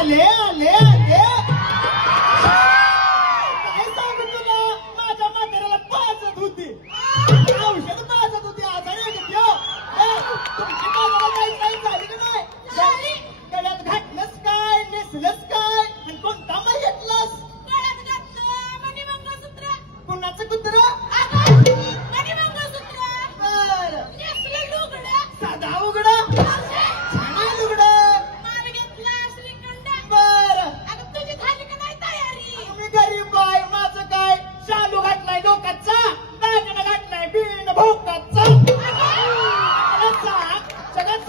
आले आले आले काय सांगू तुला माझ्या म्हाताऱ्याला पाजत होती औषध पाजत होती आजारी तुमची बाजाला काही झाली का नाही गळ्यात घातलंच काय नेसलंच काय आणि कोणता माही घेतलास गळ्यात घातलं मणिमंगळसूत्र कुणाचं कुत्र मणिमंगळसूत्र बर नेसलं लुगडं साधा उघडा छान लुगडं मार घेतला श्रीखंड बर अगं तुझी झाली का नाही तयारी मी गरीब बाय माझं काय शालू घातलाय डोक्याचा दागिना घातलाय बिन भोकाचा मला सांग सगळ्यात